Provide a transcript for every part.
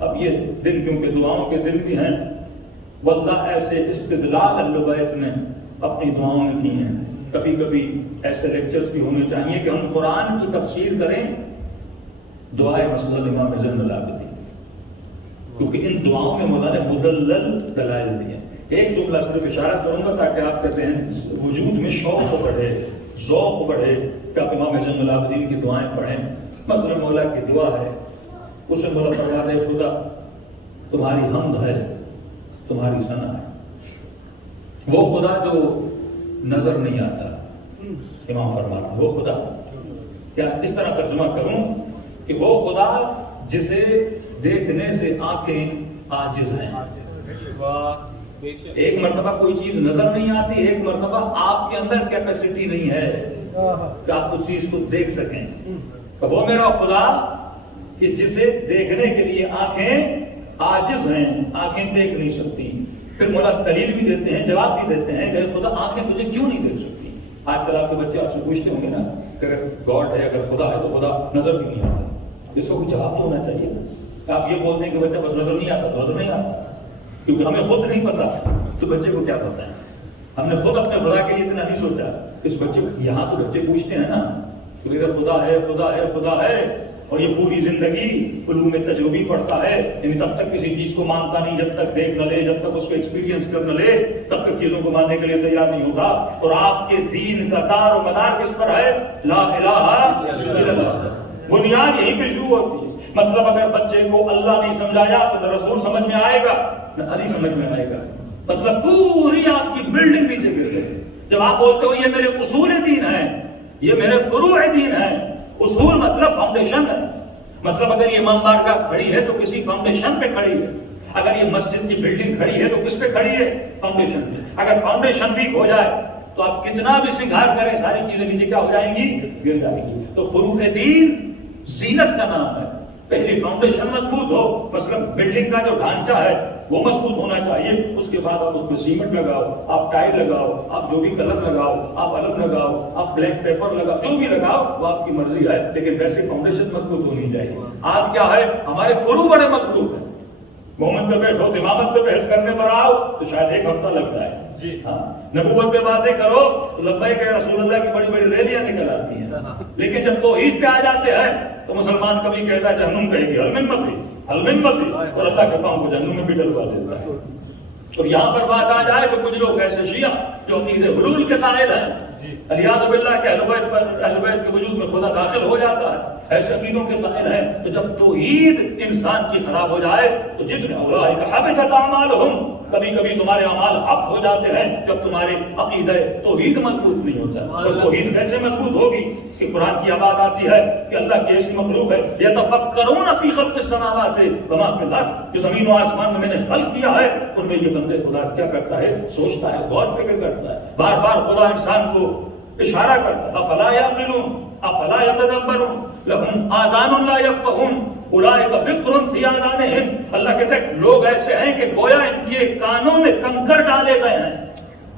اب یہ دن کیونکہ دعاؤں کے دن بھی ہیں، واللہ ایسے استدلال اہل بیت نے اپنی دعاؤں میں کی ہیں۔ کبھی کبھی ایسے لیکچرز بھی ہونے چاہیے کہ ہم قرآن کی تفسیر کریں دعائے مسئلہ امام زین العابدین، کیونکہ ان دعاؤں میں مولا نے مدلل دلائل دیے۔ ایک جملہ صرف اشارہ کروں گا تاکہ آپ کہتے ہیں وجود میں شوق بڑھے، ذوق بڑھے کہ آپ امام زین العابدین کی دعائیں پڑھیں۔ مثلا مولا کی دعا ہے، اسے مولا فرماتا ہے خدا تمہاری حمد ہے، تمہاری ثنا ہے۔ وہ خدا جو نظر نہیں آتا، امام فرماتا ہے وہ خدا، کیا اس طرح ترجمہ کروں کہ وہ خدا جسے دیکھنے سے آنکھیں عاجز ہیں۔ ایک مرتبہ کوئی چیز نظر نہیں آتی، ایک مرتبہ آپ کے اندر کیپیسٹی نہیں ہے کہ آپ اس چیز کو دیکھ سکیں۔ تو وہ میرا خدا کہ جسے دیکھنے کے لیے آنکھیں عاجز ہیں، آنکھیں دیکھ نہیں سکتی۔ پھر مولا دلیل بھی دیتے ہیں، جواب بھی دیتے ہیں کہ خدا آنکھیں تجھے کیوں نہیں دیکھ سکتی۔ آج کل آپ کے بچے آپ سے پوچھتے ہوں گے نا کہ اگر گاڈ ہے، اگر خدا ہے تو خدا نظر بھی نہیں آتا، اس کا کوئی جواب تو ہونا چاہیے نا۔ آپ یہ بولتے ہیں کہ بچہ بس نظر نہیں آتا، نظر نہیں آتا کیونکہ ہمیں خود نہیں پتا تو بچے کو کیا پتا ہے۔ ہم نے خود اپنے خدا کے لیے اتنا نہیں سوچا، اس بچے کو یہاں تو بچے پوچھتے ہیں نا کہ اگر خدا ہے خدا ہے خدا ہے، اور یہ پوری زندگی علوم تجربی پڑھتا ہے، یعنی تب تک کسی چیز کو مانتا نہیں جب تک دیکھ نہ لے، جب تک اس کو ایکسپیرینس کر نہ لے تب تک چیزوں کو ماننے کے لیے تیار نہیں ہوتا۔ اور آپ کے دین کا دار و مدار کس پر ہے؟ لا الہ الا اللہ۔ بنیاد یہیں پہ شروع ہوتی ہے۔ مطلب اگر بچے کو اللہ نہیں سمجھایا تو نہ رسول سمجھ میں آئے گا نہ علی سمجھ میں آئے گا، مطلب پوری آپ کی بلڈنگ نیچے گر گئی۔ جب آپ بولتے ہو یہ میرے اصول دین ہیں، یہ میرے فروع دین ہیں، اصول مطلب فاؤنڈیشن ہے، مطلب اگر یہ امام بارگاہ کھڑی ہے تو کسی فاؤنڈیشن پہ کھڑی ہے، اگر یہ مسجد کی بلڈنگ کھڑی ہے تو کس پہ کھڑی ہے؟ فاؤنڈیشن پہ۔ اگر فاؤنڈیشن ویک ہو جائے تو آپ کتنا بھی سنگھار کریں ساری چیزیں نیچے کیا ہو جائیں گی؟ گر جائیں گی۔ تو فروع دین زینت کا نام ہے۔ پہلی فاؤنڈیشن مضبوط ہو، مثلا بلڈنگ کا جو ڈھانچہ ہے وہ مضبوط ہونا چاہیے، اس کے بعد آپ اس پہ سیمنٹ لگاؤ، آپ ٹائل لگاؤ، آپ جو بھی کلر لگاؤ، آپ الگ لگاؤ، آپ بلیک پیپر لگاؤ، جو بھی لگاؤ وہ آپ کی مرضی ہے، لیکن ویسے فاؤنڈیشن مضبوط ہونی چاہیے۔ آج کیا ہے؟ ہمارے فروع بڑے مضبوط ہیں۔ مومن پہ بیٹھو، امامت پہ بحث کرنے پر آؤ تو شاید ایک ہفتہ لگتا ہے جی ہاں، نبوت پہ باتیں کرو تو لبیک کہ رسول اللہ کی بڑی بڑی ریلیاں نکل آتی ہیں، لیکن جب توحید پہ آ جاتے ہیں تو مسلمان کبھی کہتا ہے جہنم کہے گی حل من مسیح، حل من مسیح، اور اللہ کے پاؤں کو جہنم میں بھی ڈلوا دیتا ہے۔ اور یہاں پر بات آ جائے تو کچھ لوگ ایسے شیعہ جو عقیدے حلول کے قائل ہیں، علیاذ باللہ کہ اہل بیت پر، اہل بیت کے وجود میں خدا داخل ہو جاتا ہے، ایسے عقیدوں کے قائل ہیں۔ تو جب توحید انسان کی خراب ہو جائے تو جتنے اولئک حبطت اعمالہم، کبھی کبھی تمہارے اعمال حق ہو جاتے ہیں جب تمہارے عقیدہ توحید مضبوط نہیں ہوتا۔ اور توحید کیسے مضبوط ہوگی کہ قرآن کی آباد آتی ہے کہ اللہ کی ایسی مخلوق ہے یتفکرون فی خلق السماوات وما فی الارض، جو زمین و آسمان میں میں نے خلق کیا ہے ان میں یہ بندے خدا کیا کرتا ہے؟ سوچتا ہے، غور فکر کرتا ہے۔ بار بار خدا انسان کو اشارہ کرتا ہے، افلا یعقلون افلا یتدبرون لهم آذان لا یفقهون اولئک بکر فی آذانہم۔ اللہ کہتا ہے لوگ ایسے ہیں کہ گویا ان کے کانوں میں کنکر ڈالے گئے ہیں،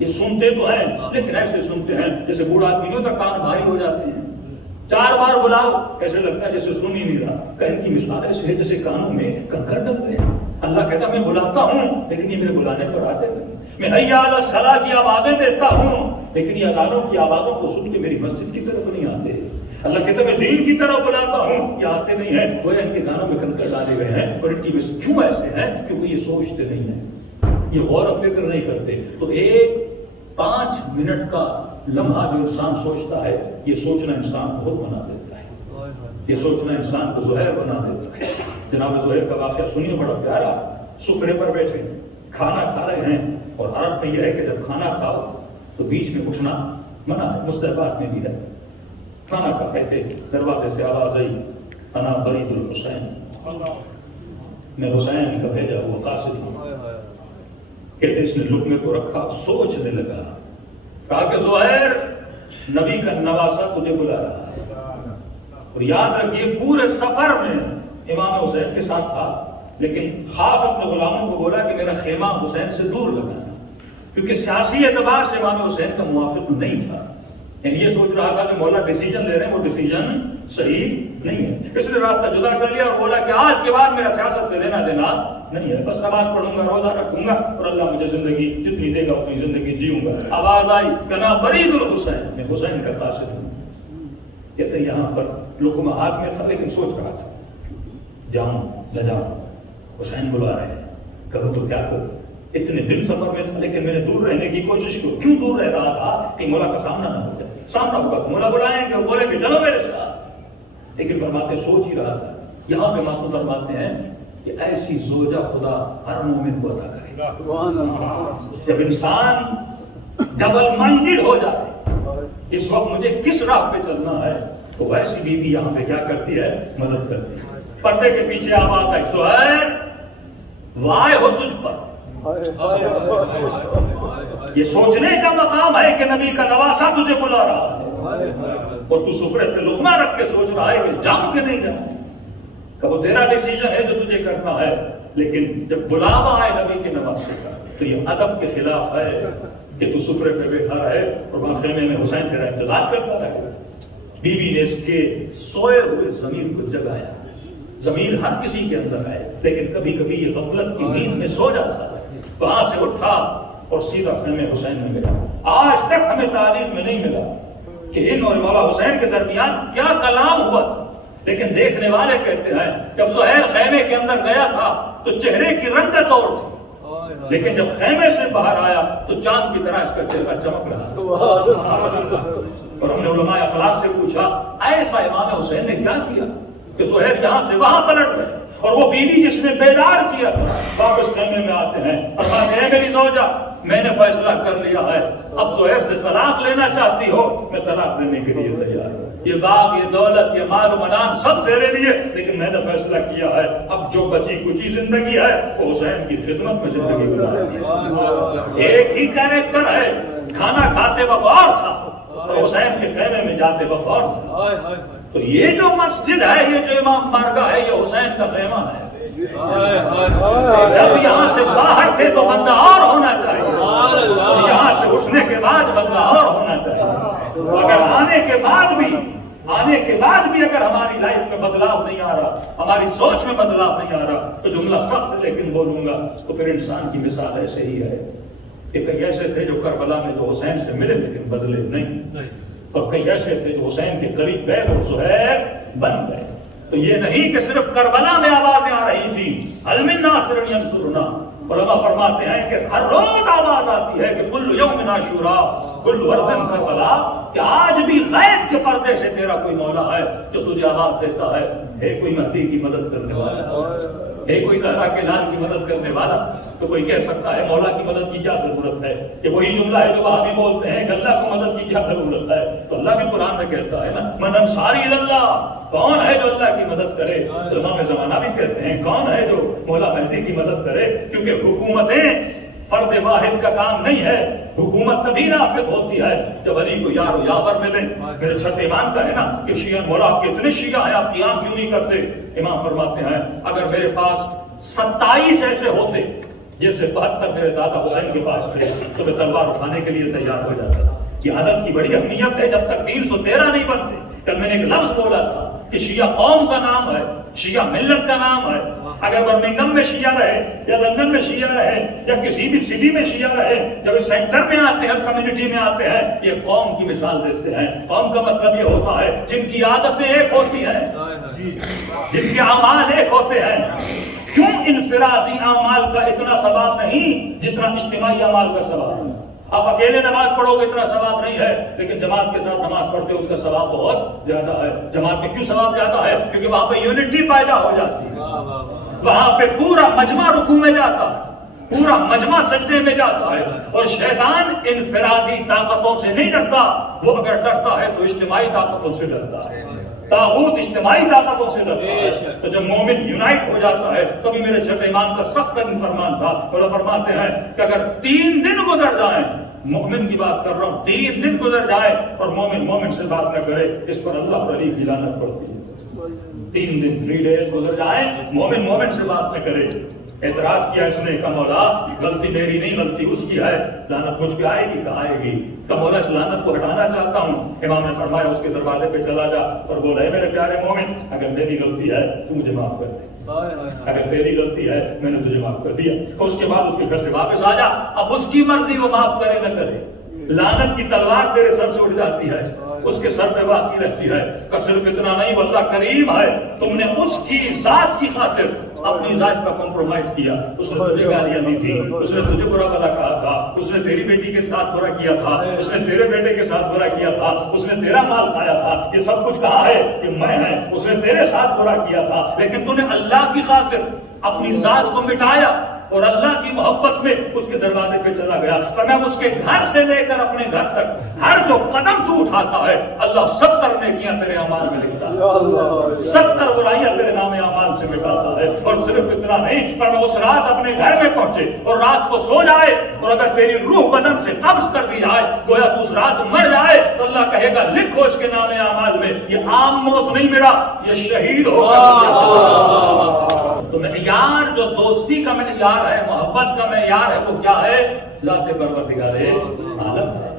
یہ سنتے تو ہیں لیکن ایسے سنتے ہیں جیسے بوڑھا آدمیوں کا کان بھاری ہو جاتے ہیں، چار بار بلاؤ ایسے لگتا ہے جیسے سن ہی نہیں رہا۔ کہ ان کی مثال ایسے ہے جیسے کانوں میں کنکر ڈلتے ہیں۔ اللہ کہتا میں بلاتا ہوں لیکن یہ میرے بلانے پر آتے نہیں، میں حی علی الصلاۃ کی آوازیں دیتا ہوں لیکن یہ اذانوں کی آوازوں کو سن کے میری مسجد کی طرف نہیں آتے۔ اللہ کہتا میں دین کی طرف بلاتا ہوں، یہ آتے نہیں ہیں، گویا ان کے کانوں میں کنکر ڈالے گئے ہیں۔ اور ان کی کیوں ایسے ہیں؟ کیونکہ یہ سوچتے نہیں ہیں، یہ غور و فکر نہیں کرتے۔ تو ایک 5 منٹ کا لمحہ جو انسان سوچتا ہے، یہ سوچنا انسان کو بہت بنا دیتا ہے، یہ سوچنا انسان کو زہر بنا دیتا ہے۔ جناب زہر کا واقعہ سنیے، بڑا پیارا۔ سفرے پر بیٹھے کھانا کھا رہے ہیں، اور عرب میں یہ ہے کہ جب کھانا کھاؤ تو بیچ میں اٹھنا منع ہے، مستحبات میں بھی ہے۔ کھانا کھا رہے تھے، دروازے سے آواز آئی انا برید الحسین، میں حسین کا بھیجا ہوا قاصد ہوں۔ کہتے اس نے لقمے کو رکھا، سوچنے لگا، کہا کہ زہیر نبی کا نواسہ تجھے بلا رہا ہے۔ اور یاد رکھیے پورے سفر میں امام حسین کے ساتھ تھا، لیکن خاص اپنے غلاموں کو بولا کہ میرا خیمہ حسین سے دور لگانا، کیونکہ سیاسی اعتبار سے امام حسین کا موافق نہیں تھا۔ یعنی یہ سوچ رہا تھا کہ مولا ڈیسیجن لے رہے ہیں، وہ ڈیسیجن صحیح نہیں ہے، اس نے راستہ جدا کر لیا اور بولا کہ آج کے بعد میرا سیاست سے لینا دینا نہیں ہے، بس نماز پڑھوں گا، روزہ رکھوں گا اور اللہ مجھے زندگی جتنی دے گا اتنی زندگی جیوں گا۔ آواز آئی کنا برید الحسین، میں حسین کا قاصد ہوں۔ کہتے ہیں یہاں پر لقمہ ہاتھ میں تھا لیکن سوچ رہا تھا جاؤں نہ جاؤں، حسین بلا رہے ہیں، کرو تو کیا کرو، اتنے دن سفر میں تھا لیکن میں نے دور رہنے کی کوشش کی۔ کیوں دور رہ رہا تھا؟ کہ مولا کا سامنا نہ ہو جائے، سامنا ہوگا تو مولا بلائیں گے اور بولیں کہ چلو میرے ساتھ، لیکن فرماتے سوچ ہی رہا تھا۔ یہاں پہ معصوم فرماتے ہیں کہ ایسی زوجہ خدا ہر مومن کو عطا کرے گا۔ جب انسان ڈبل مائنڈڈ ہو جائے، اس وقت مجھے کس راہ پہ چلنا ہے، تو ویسی بیوی یہاں پہ کیا کرتی ہے؟ مدد کرتی ہے۔ پردے کے پیچھے آواز آئی سہیل وائے ہو تجھ پر، یہ سوچنے کا مقام ہے کہ نبی کا نواسا تجھے بلا رہا ہے اور تو سفرے پہ لقمہ رکھ کے سوچ رہا ہے کہ جاؤں کہ نہیں جاؤں۔ کہ وہ تیرا ڈیسیجن ہے جو تجھے کرنا ہے، لیکن جب بلاوا آئے نبی کے نواسے کا تو یہ ادب کے خلاف ہے کہ تو سفرے پہ بیٹھا رہے اور وہاں خیمے میں حسین تیرا انتظار کرتا رہے۔ بیوی نے اس کے سوئے ہوئے ضمیر کو جگایا۔ ضمیر ہر کسی کے اندر ہے لیکن کبھی کبھی یہ غفلت کی نیند میں سو جاتا ہے۔ وہاں سے اٹھا اور سیدھا خیمے حسین میں گیا۔ آج تک ہمیں تاریخ میں نہیں ملا کہ ان اور مولا حسین کے درمیان کیا کلام ہوا تھا، لیکن دیکھنے والے کہتے ہیں جب سہیل خیمے کے اندر گیا تھا تو چہرے کی رنگت اور تھی، لیکن جب خیمے سے باہر آیا تو چاند کی طرح اس کا چہرہ چمک رہا۔ اور ہم نے علماء اخلاق سے پوچھا ایسا امام حسین نے کیا کیا کہ سہیل یہاں سے وہاں پلٹ گئے؟ اور وہ بیوی جس نے بیدار کیا تھا واپس خیمے میں آتے ہیں اور کہتے ہیں میری زوجہ میں نے فیصلہ کر لیا ہے، اب زہیر سے طلاق لینا چاہتی ہو، میں طلاق دینے کے لیے تیار ہوں، یہ باغ یہ دولت یہ مال و منان سب تیرے لیے، لیکن میں نے فیصلہ کیا ہے اب جو بچی کچی زندگی ہے وہ حسین کی خدمت میں زندگی گزارنی ہے۔ ایک ہی کیریکٹر ہے، کھانا کھاتے وقت اور تھا اور حسین کے خیمے میں جاتے وقت اور تھا۔ تو یہ جو مسجد ہے، یہ جو امام بارگاہ ہے، یہ حسین کا خیمہ ہے۔ جب یہاں سے باہر تھے تو بندہ اور ہونا چاہیے، یہاں سے اٹھنے کے بعد بندہ اور ہونا چاہیے۔ اگر آنے کے بعد بھی اگر ہماری لائف میں بدلاؤ نہیں آ رہا، ہماری سوچ میں بدلاؤ نہیں آ رہا، تو جملہ سخت لیکن بولوں گا، تو پھر انسان کی مثال ایسے ہی ہے کہ کئی ایسے تھے جو کربلا میں جو حسین سے ملے لیکن بدلے نہیں، اور کئی ایسے تھے جو حسین کے قریب گئے اور زہیر بن گئے۔ تو یہ نہیں کہ صرف کربلا میں آوازیں آ رہی تھی ہل من ناصر ینصرنا، علماء فرماتے ہیں کہ ہر روز آواز آتی ہے کہ کل یوم عاشورا کل ورد کربلا، کہ آج بھی غیب کے پردے سے تیرا کوئی مولا ہے جو تجھے آواز دیتا ہے کوئی مہدی کی مدد کرنے والا، ہے کوئی زہرا کے لال کی مدد کرنے والا۔ تو کوئی کہہ سکتا ہے مولا کی مدد کی کیا ضرورت ہے، کہ وہی جملہ ہے جو وہاں بھی بولتے ہیں کہ اللہ کو مدد کی کیا ضرورت ہے، تو اللہ بھی قرآن میں کہتا ہے نا من انصاری اللہ، کون ہے جو اللہ کی مدد کرے؟ تو امام زمانہ بھی کہتے ہیں کون ہے جو مولا مہدی کی مدد کرے، کیونکہ حکومتیں فرد واحد کا کام نہیں ہے، حکومت تبھی نافذ ہوتی ہے جب علی کو یار و یاور ملے۔ میرے چھٹے امام کا ہے نا کہ شیعہ مولا کتنے شیعہ ہیں آپ قیام کیوں نہیں کرتے؟ امام فرماتے ہیں اگر میرے پاس 27 ایسے ہوتے جیسے 72 میرے دادا حسین کے پاس تھے تو میں تلوار اٹھانے کے لیے تیار ہو جاتا۔ یہ عدد کی بڑی اہمیت ہے، جب تک 313 نہیں بنتے۔ کل میں نے ایک لفظ بولا تھا کہ شیعہ قوم کا نام ہے، شیعہ ملت کا نام ہے۔ اگر برمنگم میں شیعہ رہے یا لندن میں شیعہ رہے یا کسی بھی سٹی میں شیعہ رہے، جب اس سینٹر میں آتے ہیں کمیونٹی میں آتے ہیں یہ قوم کی مثال دیتے ہیں۔ قوم کا مطلب یہ ہوتا ہے جن کی عادتیں ایک ہوتی ہیں، جن کے اعمال ایک ہوتے ہیں۔ کیوں انفرادی اعمال کا اتنا ثواب نہیں جتنا اجتماعی اعمال کا ثواب ہے؟ آپ اکیلے نماز پڑھو گے اتنا ثواب نہیں ہے، لیکن جماعت کے ساتھ نماز پڑھتے ہو اس کا ثواب بہت زیادہ ہے۔ جماعت میں کیوں ثواب زیادہ ہے؟ کیونکہ وہاں پہ یونٹی پیدا ہو جاتی ہے، وہاں پہ پورا مجمع رکوع میں جاتا ہے، پورا مجمع سجدے میں جاتا ہے۔ اور شیطان انفرادی طاقتوں سے نہیں ڈرتا، وہ اگر ڈرتا ہے تو اجتماعی طاقتوں سے ڈرتا ہے۔ طاغوت اجتماعی طاقتوں سے ڈرتا ہے، تو جب مومن یونائٹ ہو جاتا ہے تو بھی میرے چھٹے امام کا سخت فرمان تھا، وہ فرماتے ہیں کہ اگر 3 دن گزر جائیں، مومن کی بات کر رہا ہوں، 3 دن گزر جائے اور مومن سے بات نہ کرے، اس پر اللہ اور علی کی لعنت پڑتی ہے۔ 3 دن 3 days گزر جائیں، مومن سے بات نہ کرے، اعتراض کیا اس نے، کہا مولا غلطی میری نہیں، غلطی اس کی ہے، لعنت مجھ پہ آئے گی؟ کہا آئے گی۔ کہا مولا اس لعنت کو ہٹانا چاہتا ہوں۔ امام نے فرمایا اس کے دروازے پہ چلا جا اور بولا اے میرے پیارے مومن، اگر میری غلطی ہے تو مجھے معاف کر دے، اگر تیری غلطی ہے میں نے تجھے معاف کر دیا۔ اس کے بعد اس کے گھر سے واپس آ جا، اب اس کی مرضی وہ معاف کرے نہ کرے، لعنت کی تلوار تیرے سر سے اٹھ جاتی ہے، اس کے سر پہ واقع رہتی ہے۔ کہ صرف اتنا نہیں، واللہ کریم ہے، تم نے اس کی ذات کی خاطر اپنی ذات کا کمپرومائز کیا۔ اس نے تجھے گالیاں دی تھی، اس نے تجھے برا بھلا کہا تھا، اس نے تیری بیٹی کے ساتھ برا کیا تھا، اس نے تیرے بیٹے کے ساتھ برا کیا تھا، اس نے تیرا مال کھایا تھا، یہ سب کچھ کہا ہے کہ میں ہے، اس نے تیرے ساتھ برا کیا تھا، لیکن تو نے اللہ کی خاطر اپنی ذات کو مٹایا اور اللہ کی محبت میں اس کے دروازے پہ چلا گیا۔ پر میں اس کے گھر سے لے کر اپنے گھر تک ہر جو قدم تو اٹھاتا ہے، اللہ 70 نیکیاں تیرے اعمال میں لکھتا ہے، 70 برائیاں تیرے نام اعمال سے مٹاتا ہے۔ اور صرف اتنا نہیں، پر میں اس رات اپنے گھر میں پہنچے اور رات کو سو جائے اور اگر تیری روح بدن سے قبض کر دی جائے، گویا تو اس رات مر جائے، تو اللہ کہے گا لکھو اس کے نام اعمال میں یہ عام موت نہیں میرا، یہ شہید ہوگا۔ تو معیار جو دوستی کا معیار ہے، محبت کا معیار ہے، وہ کیا ہے؟ ذات پروردگار عالم ہے۔